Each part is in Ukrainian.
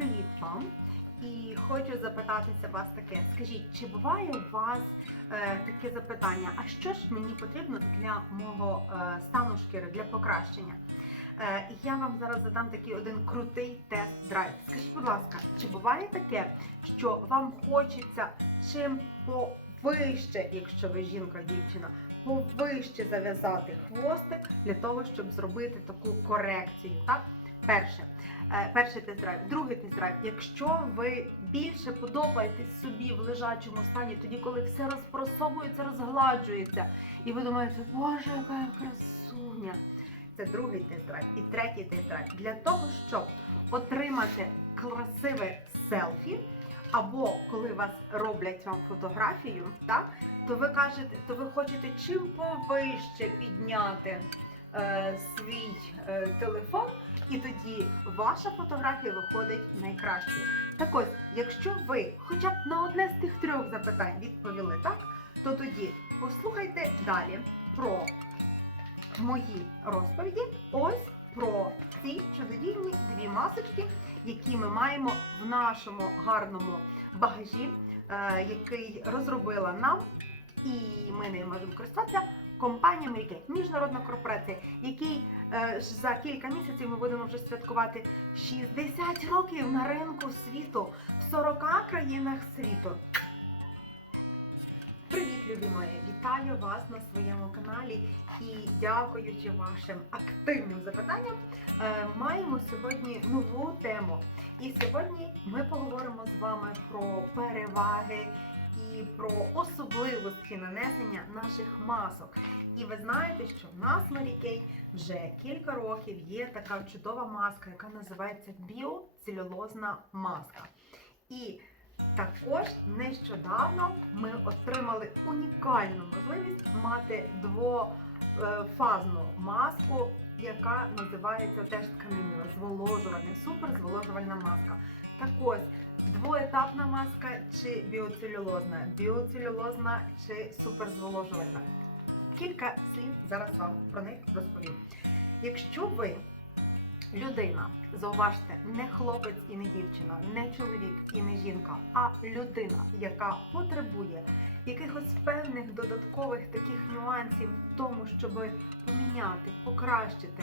привіт вам! І хочу запитатися вас таке. Скажіть, чи буває у вас е, таке запитання? А що ж мені потрібно для мого е, стану шкіри, для покращення? Е, я вам зараз задам такий один крутий тест-драйв. Скажіть, будь ласка, чи буває таке, що вам хочеться чим повище, якщо ви жінка, дівчина, повище зав'язати хвостик для того, щоб зробити таку корекцію, так? Перше, перший тест-драйв, другий тест-драйв. Якщо ви більше подобаєтесь собі в лежачому стані, тоді коли все розпросовується, розгладжується, і ви думаєте, боже, яка я красуня. Це другий тест-драйв. І третій тест-драйв. Для того, щоб отримати красиве селфі, або коли вас роблять вам фотографію, так, то ви кажете, то ви хочете чим повище підняти е, свій е, телефон, і тоді ваша фотографія виходить найкращою. Так ось, якщо ви хоча б на одне з тих трьох запитань відповіли так, то тоді послухайте далі про мої розповіді. Ось про ці чудодійні дві масочки, які ми маємо в нашому гарному багажі, е, який розробила нам, і ми ним можемо користуватися. Компанія Мріке, міжнародна корпорація, який е, за кілька місяців ми будемо вже святкувати 60 років на ринку світу в 40 країнах світу. Привіт, любі мої! Вітаю вас на своєму каналі і дякуючи вашим активним запитанням, е, маємо сьогодні нову тему. І сьогодні ми поговоримо з вами про переваги і про особливості нанесення наших масок. І ви знаєте, що в нас Kay вже кілька років є така чудова маска, яка називається біоцелюлозна маска. І також нещодавно ми отримали унікальну можливість мати двофазну маску, яка називається теж тканиною зволожувальна, суперзволожувальна маска. Так ось двоетапна маска чи біоцелюлозна, біоцелюлозна чи суперзволожувальна. Кілька слів зараз вам про них розповім. Якщо ви людина, зауважте, не хлопець і не дівчина, не чоловік і не жінка, а людина, яка потребує якихось певних додаткових таких нюансів в тому, щоб поміняти, покращити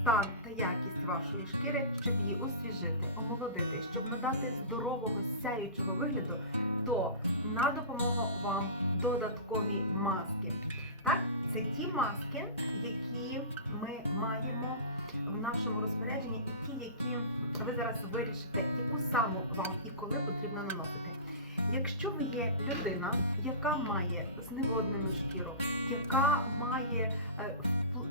стан та якість вашої шкіри, щоб її освіжити, омолодити, щоб надати здорового сяючого вигляду, то на допомогу вам додаткові маски. Так, це ті маски, які ми маємо в нашому розпорядженні, і ті, які ви зараз вирішите, яку саму вам і коли потрібно наносити. Якщо ви є людина, яка має зневоднену шкіру, яка має е,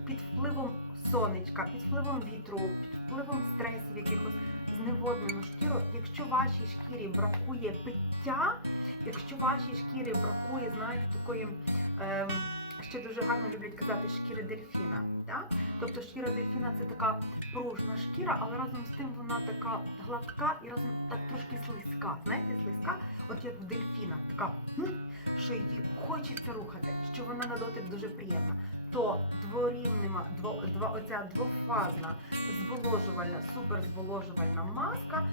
під впливом сонечка, під впливом вітру, під впливом стресів якихось зневоднену шкіру, якщо вашій шкірі бракує пиття, якщо вашій шкірі бракує, знаєте, такої. ем, Ще дуже гарно люблять казати шкіри дельфіна. Так? Тобто шкіра дельфіна це така пружна шкіра, але разом з тим вона така гладка і разом так трошки слизька. Знаєте, слизька, от як в дельфіна, така, що її хочеться рухати, що вона на дотик дуже приємна. То дворівнева, дво, дво, оця двофазна зволожувальна, суперзволожувальна маска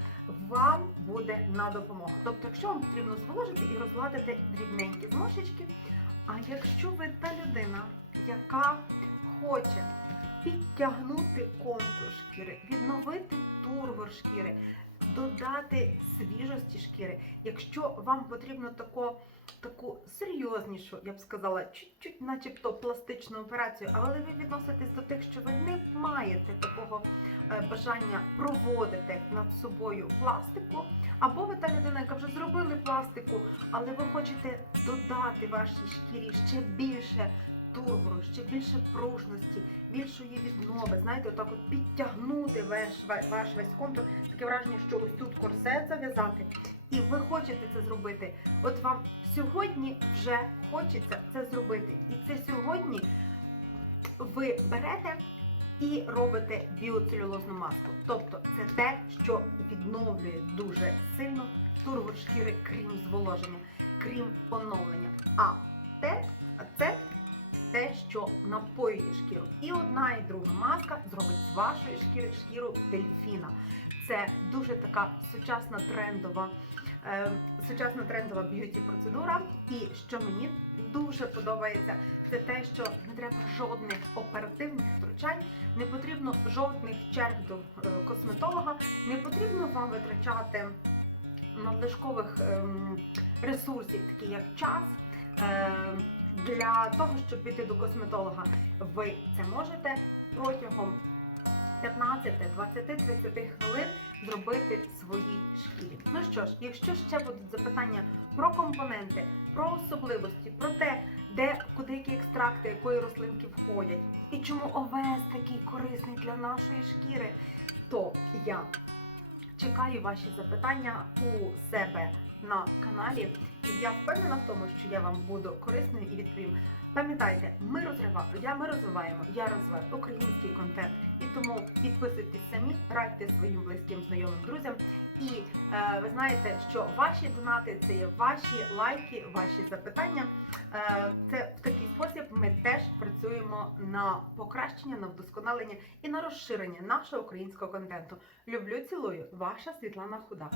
вам буде на допомогу. Тобто, якщо вам потрібно зволожити і розгладити дрібненькі зморшечки, а якщо ви та людина, яка хоче підтягнути контур шкіри, відновити тургор шкіри, додати свіжості шкіри, якщо вам потрібно тако, таку серйознішу, я б сказала, чуть-чуть, начебто пластичну операцію, але ви відноситесь до тих, що ви не маєте такого е, бажання проводити над собою пластику, або ви та людина, яка вже зробили пластику, але ви хочете додати вашій шкірі ще більше тургору, ще більше пружності, більшої віднови. Знаєте, отак от підтягнути ваш, ваш весь контур. Таке враження, що ось тут корсет зав'язати, і ви хочете це зробити. От вам сьогодні вже хочеться це зробити. І це сьогодні ви берете і робите біоцелюлозну маску. Тобто це те, що відновлює дуже сильно тургор шкіри, крім зволоження, крім оновлення. А те, а це те, що напоює шкіру. І одна, і друга маска зробить з вашої шкіри шкіру дельфіна. Це дуже така сучасна трендова, е, сучасна трендова б'юті процедура. І що мені дуже подобається, це те, що не треба жодних оперативних втручань, не потрібно жодних черг до е, косметолога, не потрібно вам витрачати надлишкових ем, ресурсів, такі як час. Ем, для того, щоб піти до косметолога, ви це можете протягом 15, 20, 30 хвилин зробити своїй шкірі. Ну що ж, якщо ще будуть запитання про компоненти, про особливості, про те, де куди які екстракти якої рослинки входять, і чому овес такий корисний для нашої шкіри, то я чекаю ваші запитання у себе на каналі, і я впевнена в тому, що я вам буду корисною і відповім. Пам'ятайте, ми розвиваємо, я ми розвиваємо, я розвиваю український контент. І тому підписуйтесь самі, радьте своїм близьким, знайомим друзям. І е, ви знаєте, що ваші донати це є ваші лайки, ваші запитання. Е, це в такий спосіб ми теж працюємо на покращення, на вдосконалення і на розширення нашого українського контенту. Люблю, цілую, ваша Світлана Худа.